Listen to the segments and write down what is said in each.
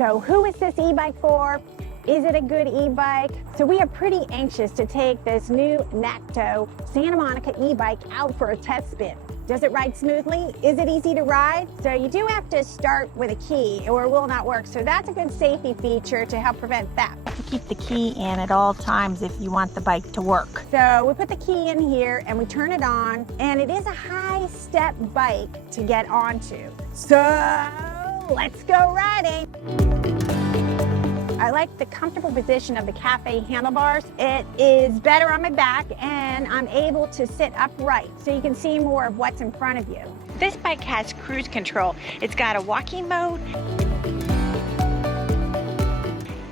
So who is this e-bike for? Is it a good e-bike? So we are pretty anxious to take this new Nakto Santa Monica e-bike out for a test spin. Does it ride smoothly? Is it easy to ride? So you do have to start with a key or it will not work. So that's a good safety feature to help prevent theft. Keep the key in at all times if you want the bike to work. So we put the key in here and we turn it on, and it is a high step bike to get onto. So let's go riding. I like the comfortable position of the cafe handlebars. It is better on my back and I'm able to sit upright so you can see more of what's in front of you. This bike has cruise control. It's got a walking mode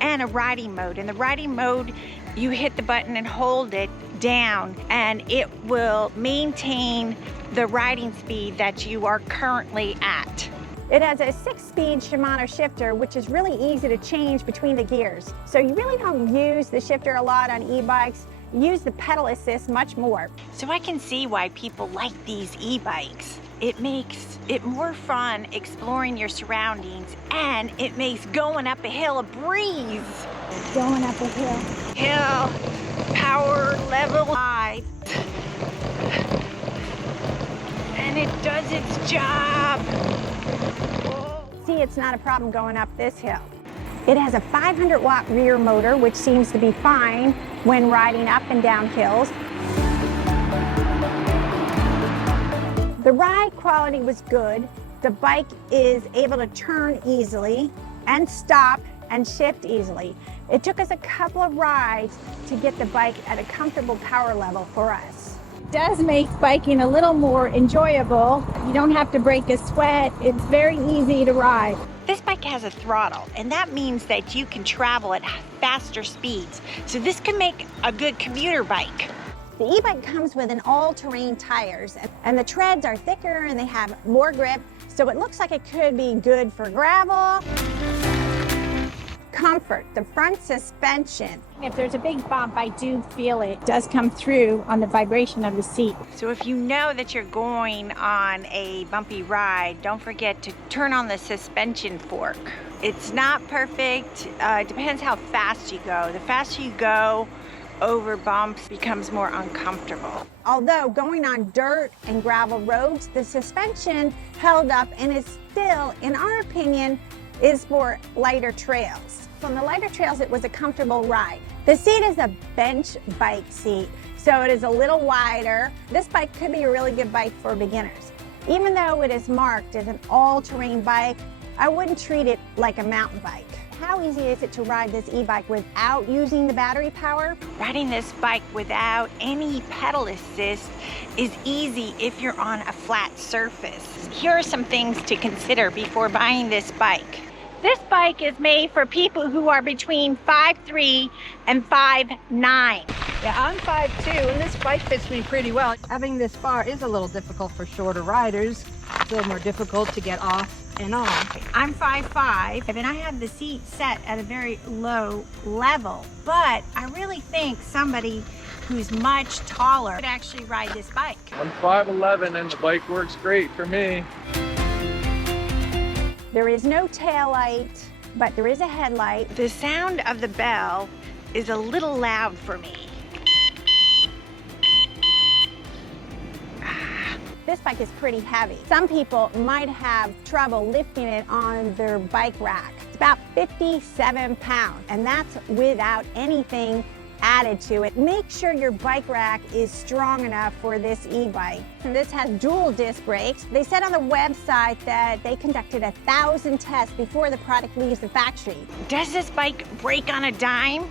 and a riding mode. In the riding mode, you hit the button and hold it down and it will maintain the riding speed that you are currently at. It has a 6-speed Shimano shifter, which is really easy to change between the gears. So you really don't use the shifter a lot on e-bikes. You use the pedal assist much more. So I can see why people like these e-bikes. It makes it more fun exploring your surroundings, and it makes going up a hill a breeze. Going up a hill. Hill, power level 5. And it does its job. See, it's not a problem going up this hill. It has a 500-watt rear motor, which seems to be fine when riding up and down hills. The ride quality was good. The bike is able to turn easily and stop and shift easily. It took us a couple of rides to get the bike at a comfortable power level for us. It does make biking a little more enjoyable. You don't have to break a sweat. It's very easy to ride. This bike has a throttle, and that means that you can travel at faster speeds. So this can make a good commuter bike. The e-bike comes with an all-terrain tires, and the treads are thicker and they have more grip, so it looks like it could be good for gravel. Comfort, the front suspension. If there's a big bump, I do feel it does come through on the vibration of the seat. So if you know that you're going on a bumpy ride, don't forget to turn on the suspension fork. It's not perfect, it depends how fast you go. The faster you go over bumps becomes more uncomfortable. Although going on dirt and gravel roads, the suspension held up and is still, in our opinion, is for lighter trails. On the lighter trails, it was a comfortable ride. The seat is a bench bike seat, so it is a little wider. This bike could be a really good bike for beginners. Even though it is marked as an all-terrain bike, I wouldn't treat it like a mountain bike. How easy is it to ride this e-bike without using the battery power? Riding this bike without any pedal assist is easy if you're on a flat surface. Here are some things to consider before buying this bike. This bike is made for people who are between 5'3" and 5'9". Yeah, I'm 5'2", and this bike fits me pretty well. Having this bar is a little difficult for shorter riders. It's a little more difficult to get off and on. I'm 5'5", and I have the seat set at a very low level, but I really think somebody who's much taller could actually ride this bike. I'm 5'11", and the bike works great for me. There is no tail light, but there is a headlight. The sound of the bell is a little loud for me. This bike is pretty heavy. Some people might have trouble lifting it on their bike rack. It's about 57 pounds, and that's without anything added to it. Make sure your bike rack is strong enough for this e-bike. And this has dual disc brakes. They said on the website that they conducted 1,000 tests before the product leaves the factory. Does this bike brake on a dime?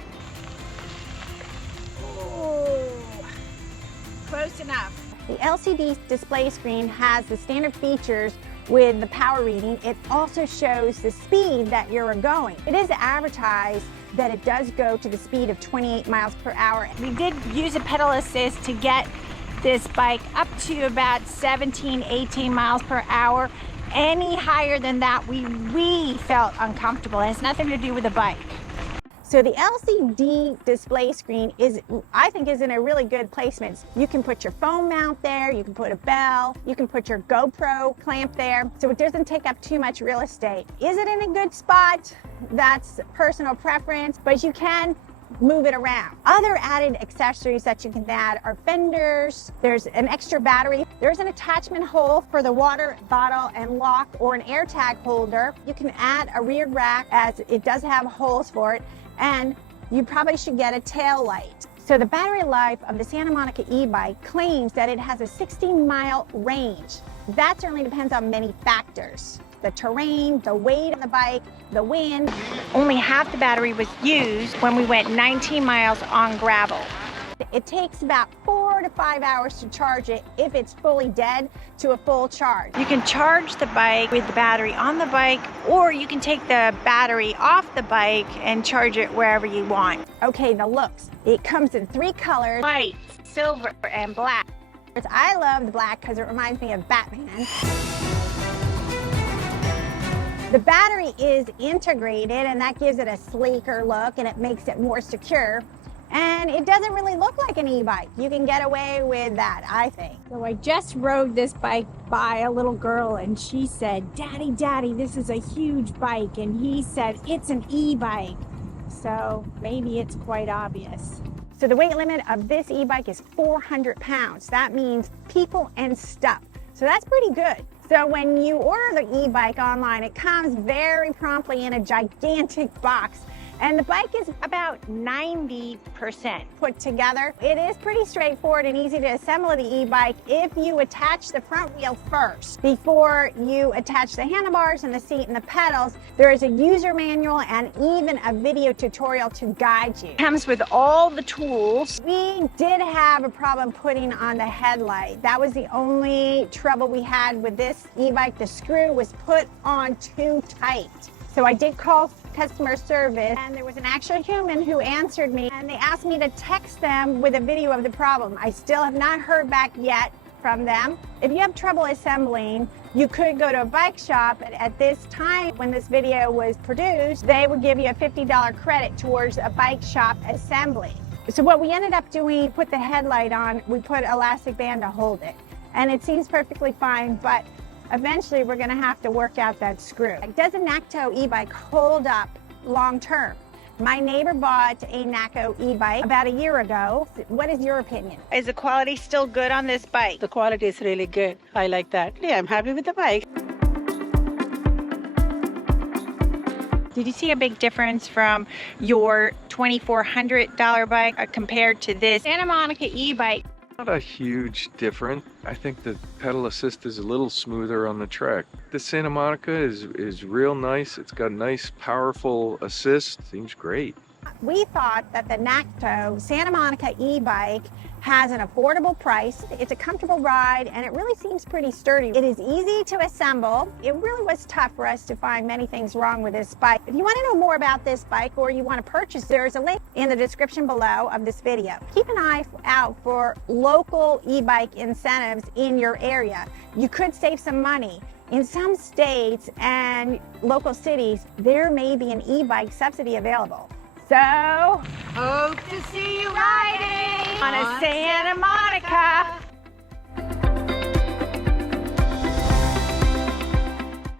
Ooh, close enough. The LCD display screen has the standard features with the power reading. It also shows the speed that you're going. It is advertised that it does go to the speed of 28 miles per hour. We did use a pedal assist to get this bike up to about 17, 18 miles per hour. Any higher than that, we felt uncomfortable. It has nothing to do with the bike. So the LCD display screen I think is in a really good placement. You can put your phone mount there, you can put a bell, you can put your GoPro clamp there, so it doesn't take up too much real estate. Is it in a good spot? That's personal preference, but you can move it around. Other added accessories that you can add are fenders, there's an extra battery, there's an attachment hole for the water bottle and lock or an air tag holder. You can add a rear rack as it does have holes for it, and you probably should get a tail light. So the battery life of the Santa Monica e-bike claims that it has a 60-mile range. That certainly depends on many factors. The terrain, the weight of the bike, the wind. Only half the battery was used when we went 19 miles on gravel. It takes about 4 to 5 hours to charge it if it's fully dead to a full charge. You can charge the bike with the battery on the bike, or you can take the battery off the bike and charge it wherever you want. Okay, the looks. It comes in 3 colors. White, silver, and black. I love the black because it reminds me of Batman. The battery is integrated and that gives it a sleeker look and it makes it more secure. And it doesn't really look like an e-bike. You can get away with that, I think. So I just rode this bike by a little girl and she said, "Daddy, Daddy, this is a huge bike." And he said, "It's an e-bike." So maybe it's quite obvious. So the weight limit of this e-bike is 400 pounds. That means people and stuff. So that's pretty good. So when you order the e-bike online, it comes very promptly in a gigantic box. And the bike is About 90% put together. It is pretty straightforward and easy to assemble the e-bike if you attach the front wheel first. Before you attach the handlebars and the seat and the pedals, there is a user manual and even a video tutorial to guide you. Comes with all the tools. We did have a problem putting on the headlight. That was the only trouble we had with this e-bike. The screw was put on too tight. So I did call customer service and there was an actual human who answered me and they asked me to text them with a video of the problem. I still have not heard back yet from them. If you have trouble assembling, you could go to a bike shop. At this time, when this video was produced, they would give you a $50 credit towards a bike shop assembly. So what we ended up doing, put the headlight on, we put elastic band to hold it. And it seems perfectly fine, but eventually we're gonna have to work out that screw. Does a Nakto e-bike hold up long term? My neighbor bought a Nakto e-bike about a year ago. What is your opinion? Is the quality still good on this bike? The quality is really good. I like that. Yeah, I'm happy with the bike. Did you see a big difference from your $2,400 bike compared to this Santa Monica e-bike? Not a huge difference. I think the pedal assist is a little smoother on the track. The Santa Monica is real nice. It's got a nice, powerful assist. Seems great. We thought that the Nakto Santa Monica e-bike has an affordable price. It's a comfortable ride and it really seems pretty sturdy. It is easy to assemble. It really was tough for us to find many things wrong with this bike. If you want to know more about this bike or you want to purchase, there's a link in the description below of this video. Keep an eye out for local e-bike incentives in your area. You could save some money. In some states and local cities, there may be an e-bike subsidy available. So, Hope to see you riding on a Santa Monica.